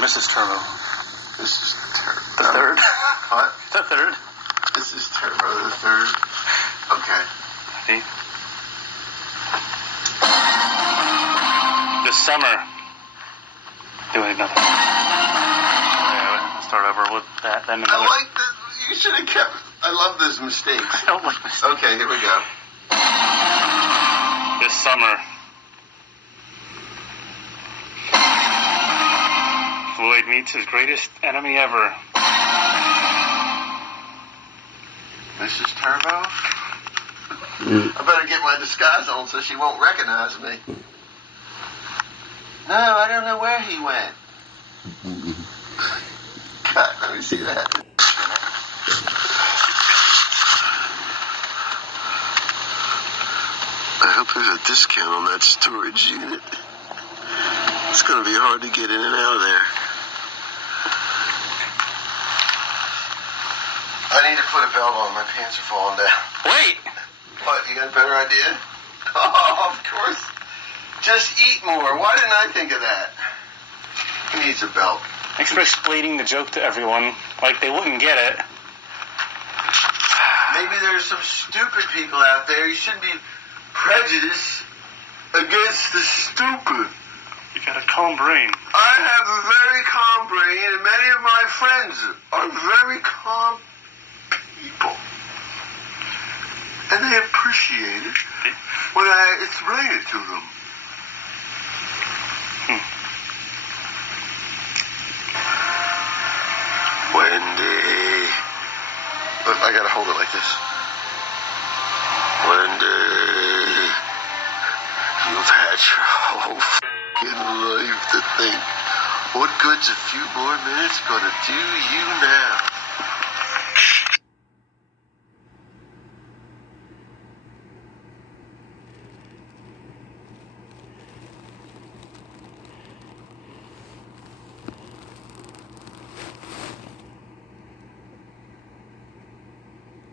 Mrs. Tűrbo? Mrs. Tűrbo. The third? What? The third? Mrs. Tűrbo, the third. Okay. See? This summer. Doing another. Yeah, start over with that. Then another. I like this. You should have kept. I love those mistakes. I don't like mistakes. Okay, here we go. This summer. Floyd meets his greatest enemy ever. Mrs. Tűrbo? I better get my disguise on so she won't recognize me. No, I don't know where he went. God, let me see that. I hope there's a discount on that storage unit. It's going to be hard to get in and out of there. I need to put a belt on. My pants are falling down. Wait! What, you got a better idea? Oh, of course. Just eat more. Why didn't I think of that? He needs a belt. Thanks for explaining the joke to everyone. Like they wouldn't get it. Maybe there's some stupid people out there. You shouldn't be prejudiced against the stupid. You got a calm brain. I have a very calm brain, and many of my friends are very calm people. And they appreciate it when I explain it to them. Wendy. Look, I gotta hold it like this. Wendy. You've had your whole f***ing life to think. What good's a few more minutes gonna do you now?